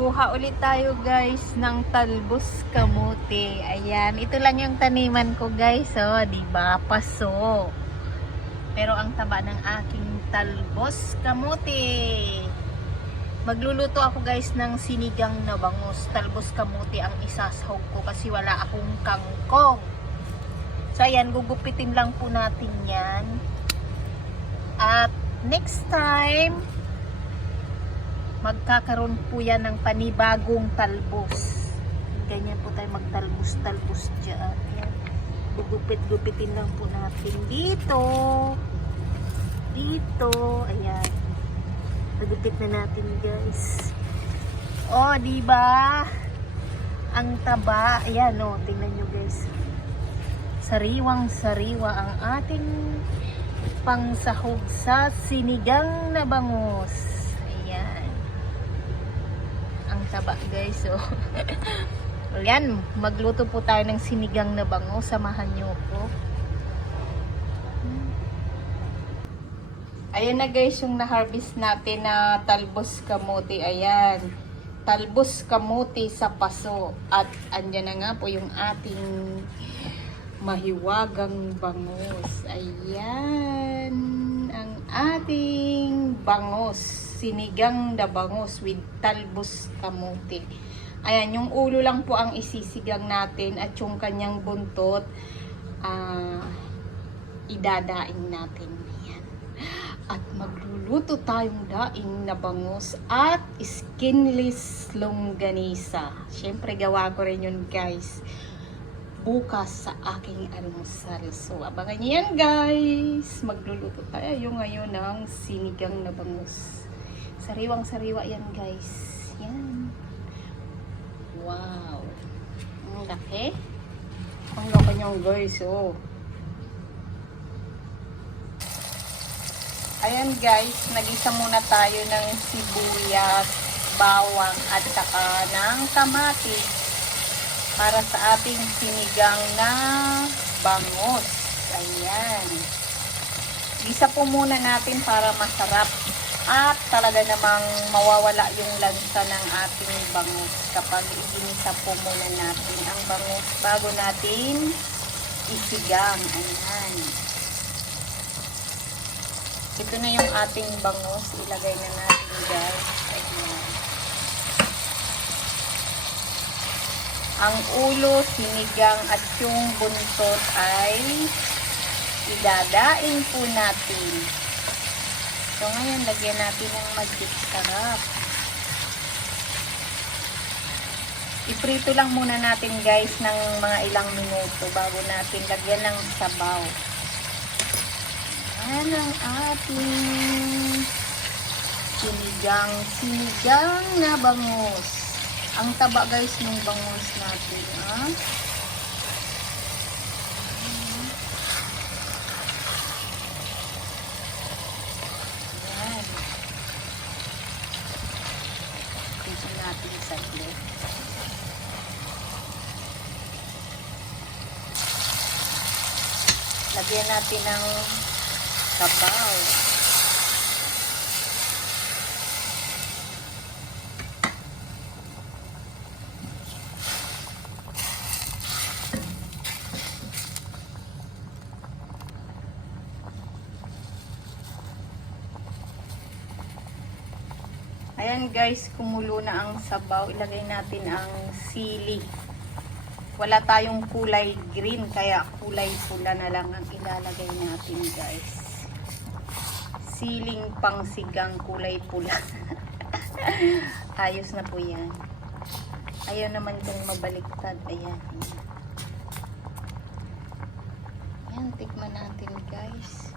Kuha ulit tayo guys ng talbos kamote. Ayan, ito lang yung taniman ko guys, oh, 'di ba? Paso. Pero ang taba ng aking talbos kamote. Magluluto ako guys ng sinigang na bangus. Talbos kamote ang isasahog ko kasi wala akong kangkong. So ayan, gugupitin lang po natin 'yan. At next time magkakaroon po yan ng panibagong talbos. Ganyan po tayo magtalbos-talbos dyan. Gugupit-gupitin lang po natin dito. Dito. Ayan. Nagupit na natin guys. Oh, diba? Ang taba. Ayan o. Tingnan nyo guys. Sariwang-sariwa ang ating pangsahog sa sinigang na bangus. Taba guys, so yan, magluto po tayo ng sinigang na bangus. Samahan nyo po. Ayan na guys yung na-harvest natin na talbos kamote. Ayan, talbos kamote sa paso. At andyan na nga po yung ating mahiwagang bangus. Ayan ang ating bangus, sinigang na bangus with talbos kamote. Ayan, yung ulo lang po ang isisigang natin at yung kanyang buntot idadaing natin. Ayan. At magluluto tayong daing na bangus at skinless longganisa. Siyempre gawa ko rin yun guys bukas sa aking almusal. So abangan niyo yan guys. Magluluto tayo ngayon ng sinigang na bangus. Sariwang-sariwa yan guys. Yan. Wow. Ang laki. Ang laki niyang guys. Oh. Ayan guys. Nagisa muna tayo ng sibuyas, bawang at saka ng kamatis para sa ating sinigang na bangus. Ayan. Gisa po muna natin para masarap. At talaga namang mawawala yung lansa ng ating bangus kapag iginisa po muna natin ang bangus bago natin isigang. Ayan. Ito na yung ating bangus. Ilagay na natin guys. Ayan. Ang ulo, sinigang at yung buntot ay idadaing po natin. So ngayon, lagyan natin ng magic sarap. Iprito lang muna natin guys ng mga ilang minuto bago natin lagyan ng sabaw. Yan ang ating sinigang na bangus. Ang taba guys ng bangus natin. Natin saglit. Lagyan natin ng sabaw. Ayan guys, kumulo na ang sabaw. Ilagay natin ang sili. Wala tayong kulay green, kaya kulay pula na lang ang ilalagay natin guys. Siling pangsigang kulay pula. Ayos na po yan. Ayaw naman kung mabaliktad. Ayan. Ayan, tikman natin guys.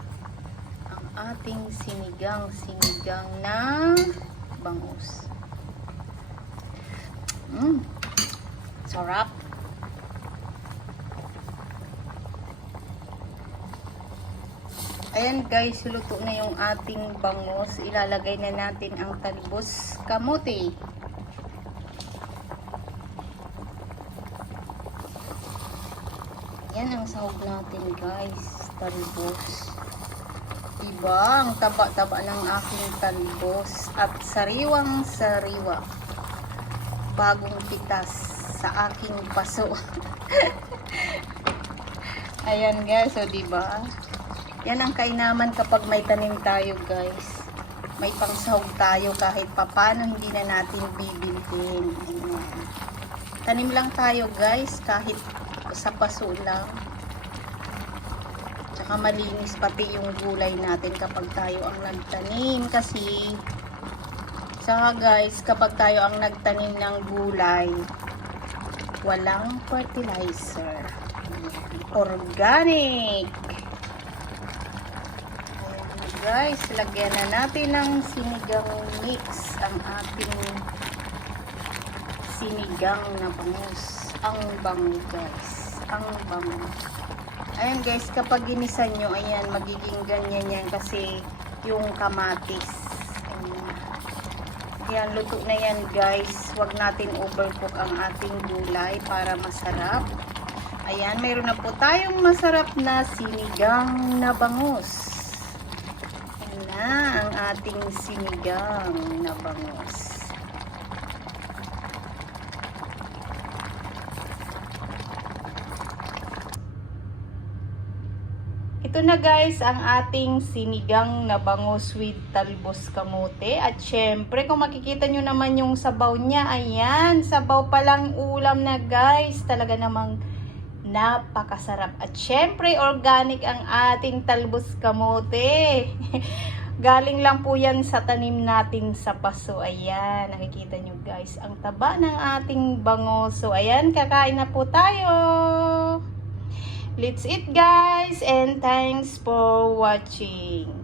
Ang ating sinigang na bangus. Sarap. Ayan guys, luto na yung ating bangus. Ilalagay na natin ang talbos kamote. Yan ang sahog natin guys, talbos. Diba? Ang taba-taba ng aking talbos at sariwang-sariwa. bagong pitas sa aking paso. Ayan guys, so diba? Yan ang kainaman kapag may tanim tayo guys. May pangsahog tayo kahit papano hindi na natin bibilhin. Ayan. Tanim lang tayo guys, kahit sa paso lang. Tsaka malinis pati yung gulay natin kapag tayo ang nagtanim. Kasi, saka guys, kapag tayo ang nagtanim ng gulay, walang fertilizer. Organic. Ayan guys, lagyan na natin ng sinigang mix ang ating sinigang na bangus. Ang bango guys. Ang bango. Ayan guys, kapag ginisan nyo, ayan, magiging ganyan yan kasi yung kamatis. Ayan. Ayan, luto na yan guys. Huwag natin overcook ang ating gulay para masarap. Ayan, mayroon na po tayong masarap na sinigang na bangus. Ayan na ang ating sinigang na bangus. Ito na guys ang ating sinigang na bangus with talbos kamote. At syempre kung makikita nyo naman yung sabaw niya, ayan, sabaw palang ulam na guys. Talaga namang napakasarap. At syempre organic ang ating talbos kamote. Galing lang po yan sa tanim natin sa paso. Ayan, nakikita nyo guys ang taba ng ating bangus. So ayan, kakain na po tayo. Let's eat guys, and thanks for watching.